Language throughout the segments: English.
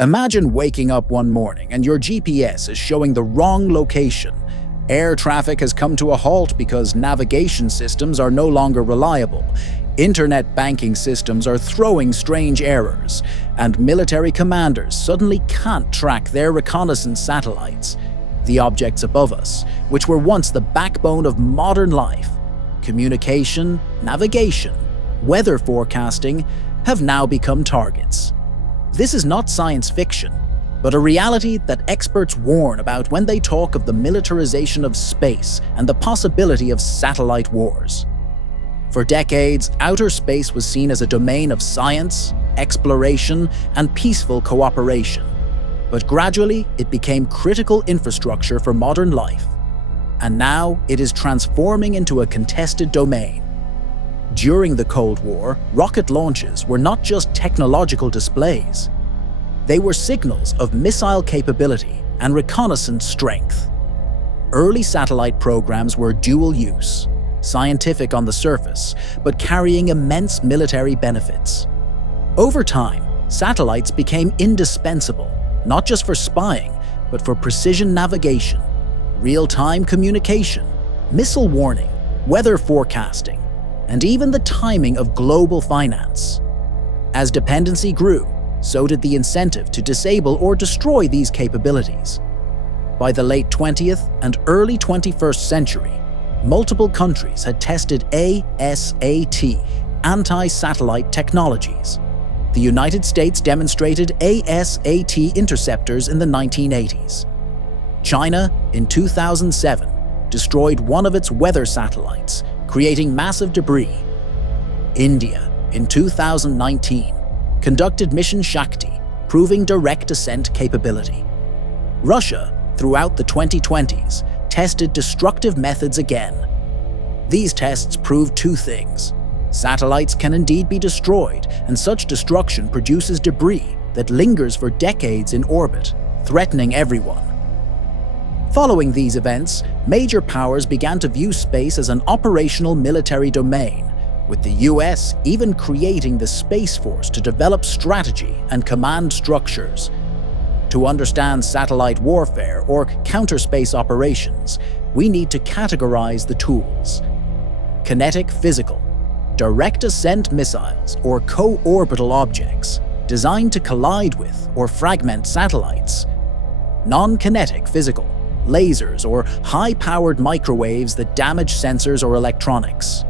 Imagine waking up one morning and your GPS is showing the wrong location. Air traffic has come to a halt because navigation systems are no longer reliable. Internet banking systems are throwing strange errors, and military commanders suddenly can't track their reconnaissance satellites. The objects above us, which were once the backbone of modern life, communication, navigation, weather forecasting, have now become targets. This is not science fiction, but a reality that experts warn about when they talk of the militarization of space and the possibility of satellite wars. For decades, outer space was seen as a domain of science, exploration, and peaceful cooperation. But gradually, it became critical infrastructure for modern life. And now, it is transforming into a contested domain. During the Cold War, rocket launches were not just technological displays. They were signals of missile capability and reconnaissance strength. Early satellite programs were dual-use, scientific on the surface, but carrying immense military benefits. Over time, satellites became indispensable, not just for spying, but for precision navigation, real-time communication, missile warning, weather forecasting, and even the timing of global finance. As dependency grew, so did the incentive to disable or destroy these capabilities. By the late 20th and early 21st century, multiple countries had tested ASAT, anti-satellite technologies. The United States demonstrated ASAT interceptors in the 1980s. China, in 2007, destroyed one of its weather satellites, creating massive debris. India, in 2019, conducted Mission Shakti, proving direct ascent capability. Russia, throughout the 2020s, tested destructive methods again. These tests proved two things. Satellites can indeed be destroyed, and such destruction produces debris that lingers for decades in orbit, threatening everyone. Following these events, major powers began to view space as an operational military domain, with the US even creating the Space Force to develop strategy and command structures. To understand satellite warfare or counterspace operations, we need to categorize the tools. Kinetic physical, direct ascent missiles or co-orbital objects designed to collide with or fragment satellites. Non-kinetic physical, lasers or high-powered microwaves that damage sensors or electronics.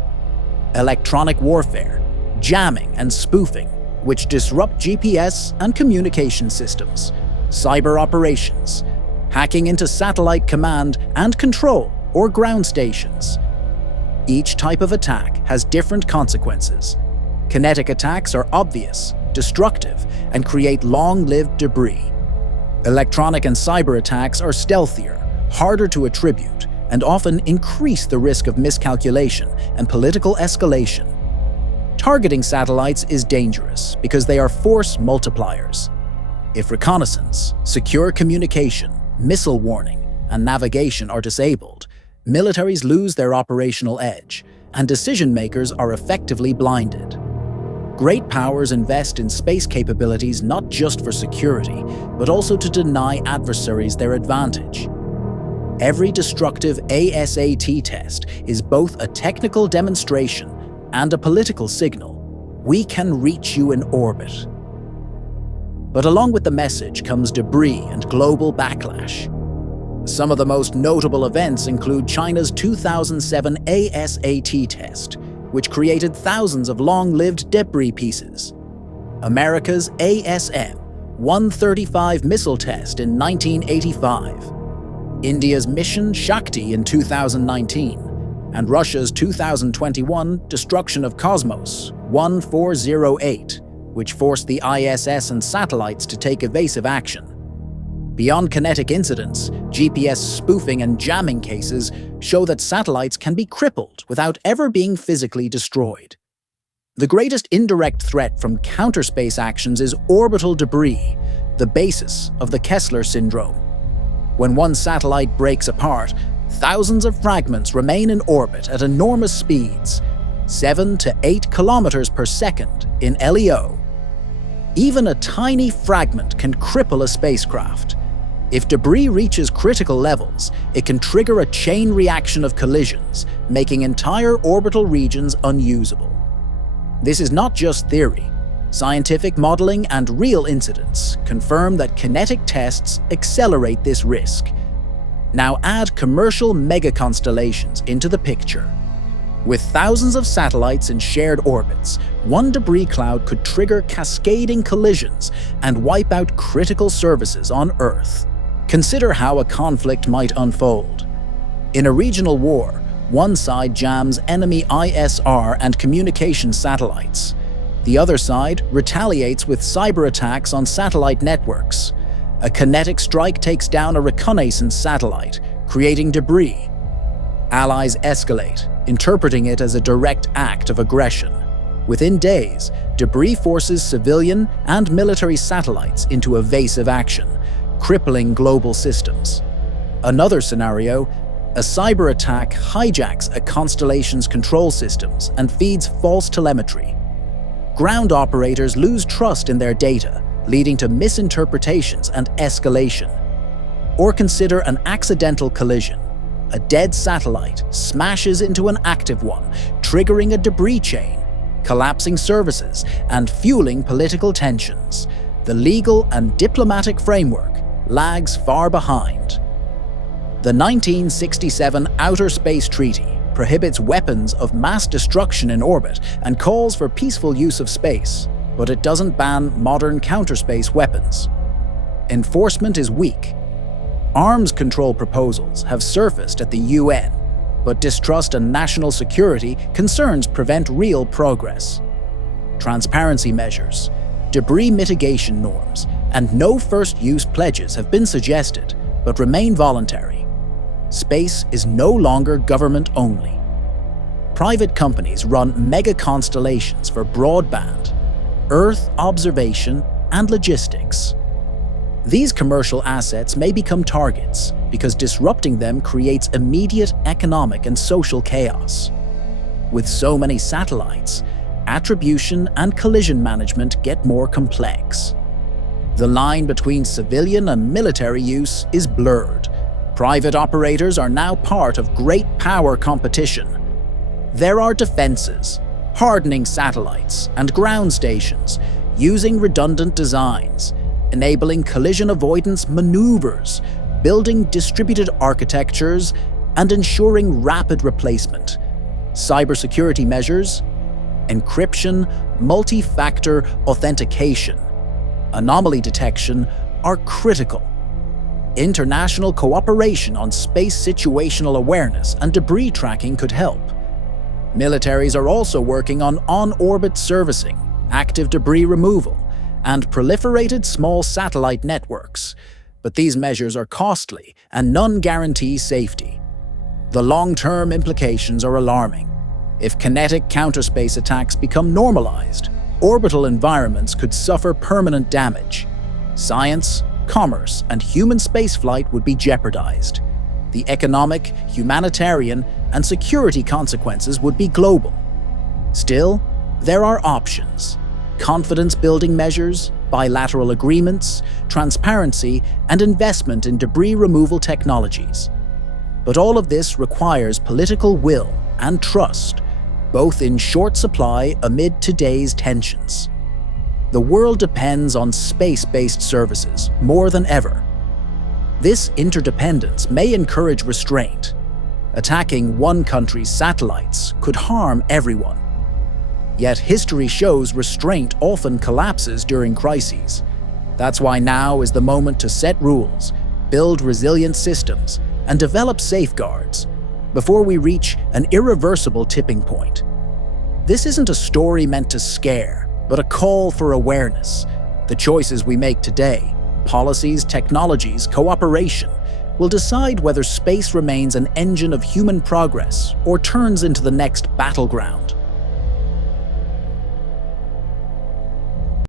Electronic warfare, jamming and spoofing, which disrupt GPS and communication systems. Cyber operations, hacking into satellite command and control or ground stations. Each type of attack has different consequences. Kinetic attacks are obvious, destructive, and create long-lived debris. Electronic and cyber attacks are stealthier, harder to attribute, and often increase the risk of miscalculation and political escalation. Targeting satellites is dangerous because they are force multipliers. If reconnaissance, secure communication, missile warning, and navigation are disabled, militaries lose their operational edge, and decision-makers are effectively blinded. Great powers invest in space capabilities not just for security, but also to deny adversaries their advantage. Every destructive ASAT test is both a technical demonstration and a political signal. We can reach you in orbit. But along with the message comes debris and global backlash. Some of the most notable events include China's 2007 ASAT test, which created thousands of long-lived debris pieces. America's ASM-135 missile test in 1985. India's Mission Shakti in 2019, and Russia's 2021 destruction of Cosmos 1408, which forced the ISS and satellites to take evasive action. Beyond kinetic incidents, GPS spoofing and jamming cases show that satellites can be crippled without ever being physically destroyed. The greatest indirect threat from counterspace actions is orbital debris, the basis of the Kessler Syndrome. When one satellite breaks apart, thousands of fragments remain in orbit at enormous speeds, 7 to 8 kilometers per second in LEO. Even a tiny fragment can cripple a spacecraft. If debris reaches critical levels, it can trigger a chain reaction of collisions, making entire orbital regions unusable. This is not just theory. Scientific modeling and real incidents confirm that kinetic tests accelerate this risk. Now add commercial megaconstellations into the picture. With thousands of satellites in shared orbits, one debris cloud could trigger cascading collisions and wipe out critical services on Earth. Consider how a conflict might unfold. In a regional war, one side jams enemy ISR and communication satellites. The other side retaliates with cyber attacks on satellite networks. A kinetic strike takes down a reconnaissance satellite, creating debris. Allies escalate, interpreting it as a direct act of aggression. Within days, debris forces civilian and military satellites into evasive action, crippling global systems. Another scenario, a cyber attack hijacks a constellation's control systems and feeds false telemetry. Ground operators lose trust in their data, leading to misinterpretations and escalation. Or consider an accidental collision. A dead satellite smashes into an active one, triggering a debris chain, collapsing services, and fueling political tensions. The legal and diplomatic framework lags far behind. The 1967 Outer Space Treaty prohibits weapons of mass destruction in orbit and calls for peaceful use of space, but it doesn't ban modern counterspace weapons. Enforcement is weak. Arms control proposals have surfaced at the UN, but distrust and national security concerns prevent real progress. Transparency measures, debris mitigation norms, and no first-use pledges have been suggested, but remain voluntary. Space is no longer government-only. Private companies run mega-constellations for broadband, Earth observation, and logistics. These commercial assets may become targets because disrupting them creates immediate economic and social chaos. With so many satellites, attribution and collision management get more complex. The line between civilian and military use is blurred. Private operators are now part of great power competition. There are defenses, hardening satellites, and ground stations, using redundant designs, enabling collision avoidance maneuvers, building distributed architectures, and ensuring rapid replacement. Cybersecurity measures, encryption, multi-factor authentication, anomaly detection are critical. International cooperation on space situational awareness and debris tracking could help. Militaries are also working on on-orbit servicing, active debris removal, and proliferated small satellite networks, but these measures are costly and none guarantee safety. The long-term implications are alarming. If kinetic counterspace attacks become normalized, orbital environments could suffer permanent damage. Science, commerce, and human spaceflight would be jeopardized. The economic, humanitarian, and security consequences would be global. Still, there are options. Confidence-building measures, bilateral agreements, transparency, and investment in debris removal technologies. But all of this requires political will and trust, both in short supply amid today's tensions. The world depends on space-based services more than ever. This interdependence may encourage restraint. Attacking one country's satellites could harm everyone. Yet history shows restraint often collapses during crises. That's why now is the moment to set rules, build resilient systems, and develop safeguards before we reach an irreversible tipping point. This isn't a story meant to scare, but a call for awareness. The choices we make today, policies, technologies, cooperation, will decide whether space remains an engine of human progress or turns into the next battleground.